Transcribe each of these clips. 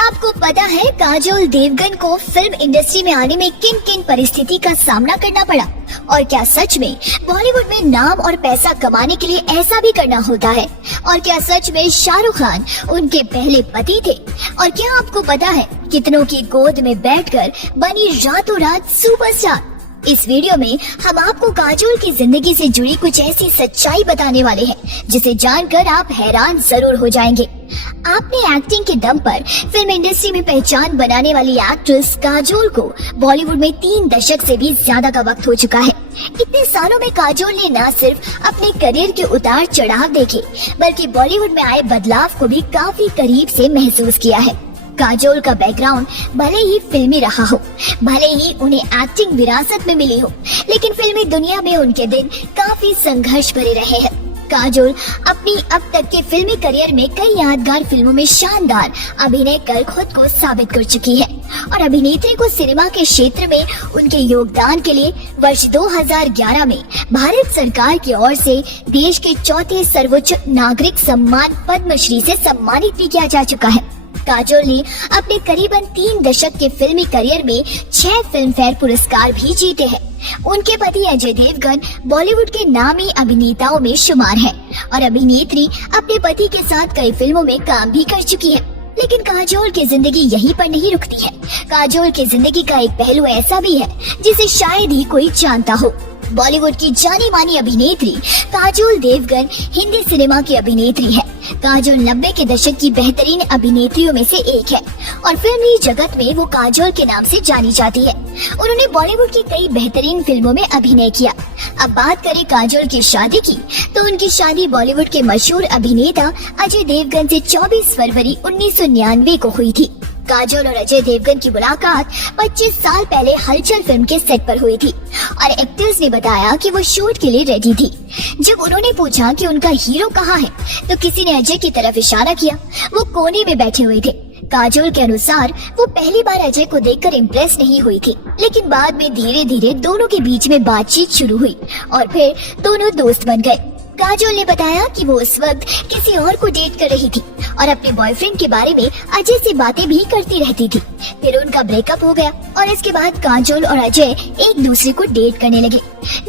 क्या आपको पता है काजोल देवगन को फिल्म इंडस्ट्री में आने में किन किन परिस्थिति का सामना करना पड़ा? और क्या सच में बॉलीवुड में नाम और पैसा कमाने के लिए ऐसा भी करना होता है? और क्या सच में शाहरुख खान उनके पहले पति थे? और क्या आपको पता है कितनों की गोद में बैठकर बनी रातों रात सुपरस्टार? इस वीडियो में हम आपको काजोल की जिंदगी से जुड़ी कुछ ऐसी सच्चाई बताने वाले हैं जिसे जानकर आप हैरान जरूर हो जाएंगे। आपने एक्टिंग के दम पर फिल्म इंडस्ट्री में पहचान बनाने वाली एक्ट्रेस काजोल को बॉलीवुड में 3 दशक से भी ज्यादा का वक्त हो चुका है। इतने सालों में काजोल ने न सिर्फ अपने करियर के उतार चढ़ाव देखे बल्कि बॉलीवुड में आए बदलाव को भी काफी करीब से महसूस किया है। काजोल का बैकग्राउंड भले ही फिल्मी रहा हो, भले ही उन्हें एक्टिंग विरासत में मिली हो, लेकिन फिल्मी दुनिया में उनके दिन काफी संघर्ष भरे रहे हैं। काजोल अपनी अब तक के फिल्मी करियर में कई यादगार फिल्मों में शानदार अभिनय कर खुद को साबित कर चुकी है और अभिनेत्री को सिनेमा के क्षेत्र में उनके योगदान के लिए वर्ष 2011 में भारत सरकार की ओर से देश के 4थे सर्वोच्च नागरिक सम्मान पद्मश्री से सम्मानित भी किया जा चुका है। काजोल ने अपने करीबन 3 दशक के फिल्मी करियर में 6 फिल्म फेयर पुरस्कार भी जीते हैं। उनके पति अजय देवगन बॉलीवुड के नामी अभिनेताओं में शुमार हैं और अभिनेत्री अपने पति के साथ कई फिल्मों में काम भी कर चुकी है। लेकिन काजोल की जिंदगी यहीं पर नहीं रुकती है। काजोल की जिंदगी का एक पहलू ऐसा भी है जिसे शायद ही कोई जानता हो। बॉलीवुड की जानी मानी अभिनेत्री काजोल देवगन हिंदी सिनेमा की अभिनेत्री है। काजोल 90 के दशक की बेहतरीन अभिनेत्रियों में से एक है और फिल्मी जगत में वो काजोल के नाम से जानी जाती है। उन्होंने बॉलीवुड की कई बेहतरीन फिल्मों में अभिनय किया। अब बात करें काजोल की शादी की, तो उनकी शादी बॉलीवुड के मशहूर अभिनेता अजय देवगन से 24 फरवरी 1999 को हुई थी। काजोल और अजय देवगन की मुलाकात 25 साल पहले हलचल फिल्म के सेट पर हुई थी और एक्टर्स ने बताया कि वो शूट के लिए रेडी थी। जब उन्होंने पूछा कि उनका हीरो कहाँ है, तो किसी ने अजय की तरफ इशारा किया। वो कोने में बैठे हुए थे। काजोल के अनुसार वो पहली बार अजय को देखकर इम्प्रेस नहीं हुई थी, लेकिन बाद में धीरे धीरे दोनों के बीच में बातचीत शुरू हुई और फिर दोनों दोस्त बन गए। काजोल ने बताया कि वो उस वक्त किसी और को डेट कर रही थी और अपने बॉयफ्रेंड के बारे में अजय से बातें भी करती रहती थी। फिर उनका ब्रेकअप हो गया और इसके बाद काजोल और अजय एक दूसरे को डेट करने लगे।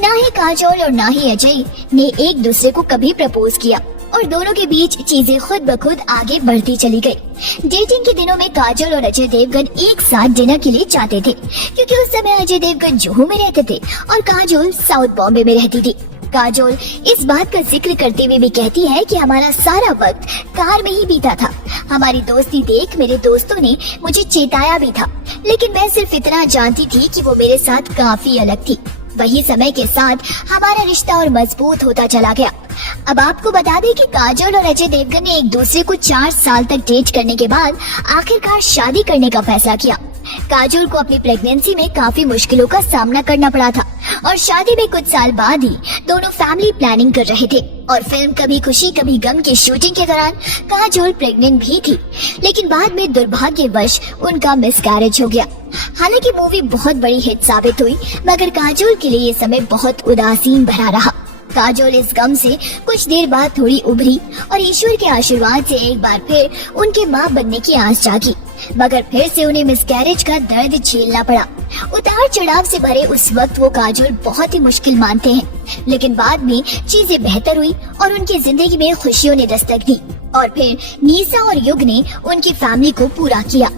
ना ही काजोल और ना ही अजय ने एक दूसरे को कभी प्रपोज किया और दोनों के बीच चीजें खुद ब खुद आगे बढ़ती चली गई। डेटिंग के दिनों में काजोल और अजय देवगन एक साथ डिनर के लिए जाते थे, क्योंकि उस समय अजय देवगन जुहू में रहते थे और काजोल साउथ बॉम्बे में रहती थी। काजोल इस बात का जिक्र करते हुए भी कहती है कि हमारा सारा वक्त कार में ही बीता था। हमारी दोस्ती देख मेरे दोस्तों ने मुझे चेताया भी था, लेकिन मैं सिर्फ इतना जानती थी कि वो मेरे साथ काफी अलग थी। वही समय के साथ हमारा रिश्ता और मजबूत होता चला गया। अब आपको बता दें कि काजोल और अजय देवगन ने एक दूसरे को 4 साल तक डेट करने के बाद आखिरकार शादी करने का फैसला किया। काजोल को अपनी प्रेगनेंसी में काफी मुश्किलों का सामना करना पड़ा था और शादी में कुछ साल बाद ही दोनों फैमिली प्लानिंग कर रहे थे और फिल्म कभी खुशी कभी गम की शूटिंग के दौरान काजोल प्रेग्नेंट भी थी, लेकिन बाद में दुर्भाग्यवश उनका मिसकैरेज हो गया। हालांकि मूवी बहुत बड़ी हिट साबित हुई, मगर काजोल के लिए ये समय बहुत उदासीन भरा रहा। काजोल इस गम से कुछ देर बाद थोड़ी उभरी और ईश्वर के आशीर्वाद से एक बार फिर उनके मां बनने की आस जागी, मगर फिर से उन्हें मिसकैरेज का दर्द झेलना पड़ा। उतार चढ़ाव से भरे उस वक्त वो काजोल बहुत ही मुश्किल मानते हैं, लेकिन बाद में चीजें बेहतर हुई और उनकी जिंदगी में खुशियों ने दस्तक दी और फिर नीसा और युग ने उनकी फैमिली को पूरा किया।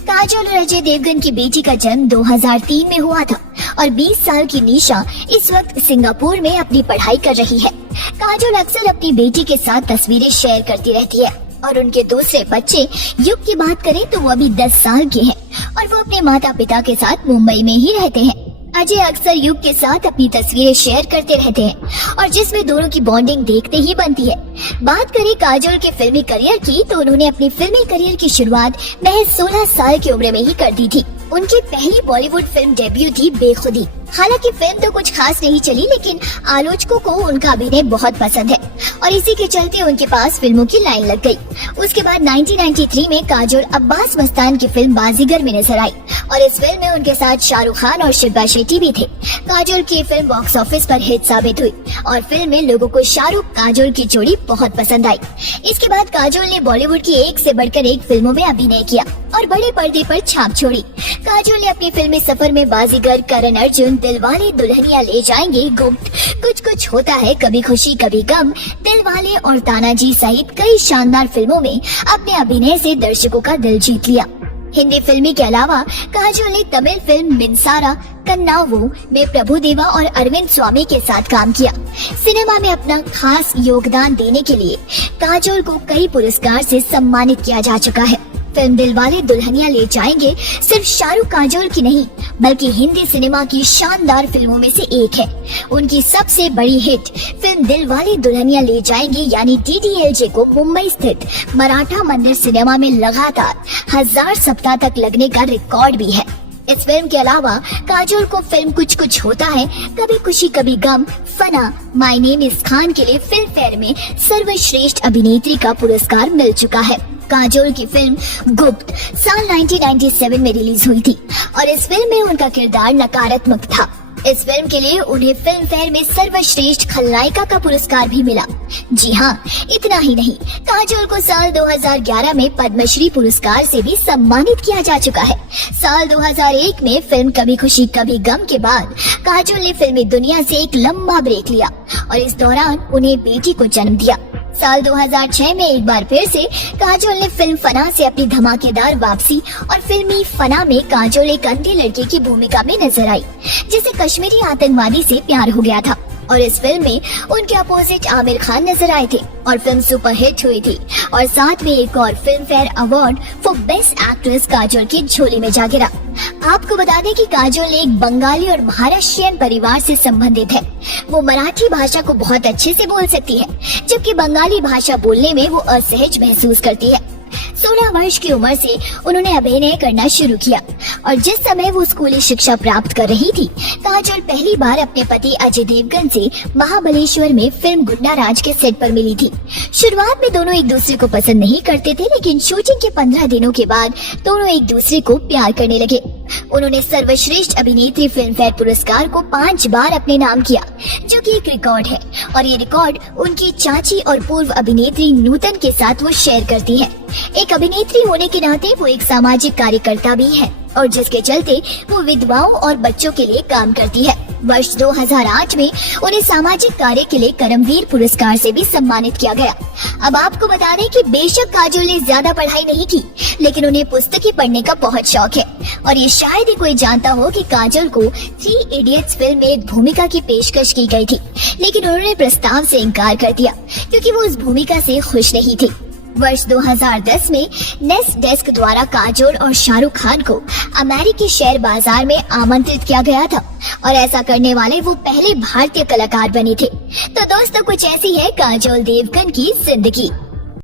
काजोल और अजय देवगन की बेटी का जन्म 2003 में हुआ था और 20 साल की निशा इस वक्त सिंगापुर में अपनी पढ़ाई कर रही है। काजोल अक्सर अपनी बेटी के साथ तस्वीरें शेयर करती रहती है और उनके दूसरे बच्चे युग की बात करें तो वो अभी 10 साल के हैं और वो अपने माता पिता के साथ मुंबई में ही रहते हैं। अजय अक्सर युग के साथ अपनी तस्वीरें शेयर करते रहते हैं और जिसमें दोनों की बॉन्डिंग देखते ही बनती है। बात करें काजोल के फिल्मी करियर की, तो उन्होंने अपनी फिल्मी करियर की शुरुआत महज 16 साल की उम्र में ही कर दी थी। उनकी पहली बॉलीवुड फिल्म डेब्यू थी बेखुदी, हालांकि फिल्म तो कुछ खास नहीं चली, लेकिन आलोचकों को उनका अभिनय बहुत पसंद है और इसी के चलते उनके पास फिल्मों की लाइन लग गई। उसके बाद 1993 में काजोल अब्बास मस्तान की फिल्म बाजीगर में नजर आई और इस फिल्म में उनके साथ शाहरुख खान और शिल्पा शेट्टी भी थे। काजोल की फिल्म बॉक्स ऑफिस पर हिट साबित हुई और फिल्म में लोगों को शाहरुख काजोल की जोड़ी बहुत पसंद आई। इसके बाद काजोल ने बॉलीवुड की एक से बढ़कर एक फिल्मों में अभिनय किया और बड़े पर्दे पर छाप छोड़ी। काजोल ने अपनी फिल्मी सफर में बाजीगर, करण अर्जुन, दिलवाले दुल्हनिया ले जाएंगे, गुप्त, कुछ कुछ होता है, कभी खुशी कभी गम, दिलवाले और तानाजी सहित कई शानदार फिल्मों में अपने अभिनय से दर्शकों का दिल जीत लिया। हिंदी फिल्मी के अलावा काजोल ने तमिल फिल्म मिंसारा कन्नावु में प्रभुदेवा और अरविंद स्वामी के साथ काम किया। सिनेमा में अपना खास योगदान देने के लिए काजोल को कई पुरस्कार से सम्मानित किया जा चुका है। फिल्म दिलवाले दुल्हनिया ले जाएंगे सिर्फ शाहरुख काजोल की नहीं, बल्कि हिंदी सिनेमा की शानदार फिल्मों में से एक है। उनकी सबसे बड़ी हिट फिल्म दिलवाले दुल्हनिया ले जाएंगे यानी DDLJ को मुंबई स्थित मराठा मंदिर सिनेमा में लगातार 1000 सप्ताह तक लगने का रिकॉर्ड भी है। इस फिल्म के अलावा काजोल को फिल्म कुछ कुछ होता है, कभी खुशी कभी गम, फना, माय नेम इज खान के लिए फिल्म फेयर में सर्वश्रेष्ठ अभिनेत्री का पुरस्कार मिल चुका है। काजोल की फिल्म गुप्त साल 1997 में रिलीज हुई थी और इस फिल्म में उनका किरदार नकारात्मक था। इस फिल्म के लिए उन्हें फिल्म फेयर में सर्वश्रेष्ठ खलनायिका का पुरस्कार भी मिला। जी हाँ, इतना ही नहीं, काजोल को साल 2011 में पद्मश्री पुरस्कार से भी सम्मानित किया जा चुका है। साल 2001 में फिल्म कभी खुशी कभी गम के बाद काजोल ने फिल्मी दुनिया से एक लंबा ब्रेक लिया और इस दौरान उन्हें बेटी को जन्म दिया। साल 2006 में एक बार फिर से काजोल ने फिल्म फना से अपनी धमाकेदार वापसी और फिल्मी फना में काजोल एक अंधे लड़के की भूमिका में नजर आई जिसे कश्मीरी आतंकवादी से प्यार हो गया था और इस फिल्म में उनके अपोजिट आमिर खान नजर आए थे और फिल्म सुपरहिट हुई थी और साथ में एक और film fair award for best actress Kajol की झोली में जा गिरा। आपको बता दें कि काजोल एक बंगाली और महाराष्ट्रियन परिवार से संबंधित है। वो मराठी भाषा को बहुत अच्छे से बोल सकती है, जबकि बंगाली भाषा बोलने में वो असहज महसूस करती है। 16 वर्ष की उम्र से उन्होंने अभिनय करना शुरू किया और जिस समय वो स्कूली शिक्षा प्राप्त कर रही थी, काजोल पहली बार अपने पति अजय देवगन से महाबलेश्वर में फिल्म गुंडा राज के सेट पर मिली थी। शुरुआत में दोनों एक दूसरे को पसंद नहीं करते थे, लेकिन शूटिंग के 15 दिनों के बाद दोनों एक दूसरे को प्यार करने लगे। उन्होंने सर्वश्रेष्ठ अभिनेत्री फिल्म फेयर पुरस्कार को 5 बार अपने नाम किया, जो कि एक रिकॉर्ड है और ये रिकॉर्ड उनकी चाची और पूर्व अभिनेत्री नूतन के साथ वो शेयर करती है। एक अभिनेत्री होने के नाते वो एक सामाजिक कार्यकर्ता भी है और जिसके चलते वो विधवाओं और बच्चों के लिए काम करती है। वर्ष 2008 में उन्हें सामाजिक कार्य के लिए करमवीर पुरस्कार से भी सम्मानित किया गया। अब आपको बता दें कि बेशक काजोल ने ज्यादा पढ़ाई नहीं की, लेकिन उन्हें पुस्तकें पढ़ने का बहुत शौक है और ये शायद ही कोई जानता हो कि काजोल को 3 इडियट्स फिल्म में एक भूमिका की पेशकश की गई थी, लेकिन उन्होंने प्रस्ताव से इनकार कर दिया क्योंकि वो उस भूमिका से खुश नहीं थी। वर्ष 2010 में नेस्ट डेस्क द्वारा काजोल और शाहरुख खान को अमेरिकी शेयर बाजार में आमंत्रित किया गया था और ऐसा करने वाले वो पहले भारतीय कलाकार बने थे। तो दोस्तों, कुछ ऐसी है काजोल देवगन की जिंदगी।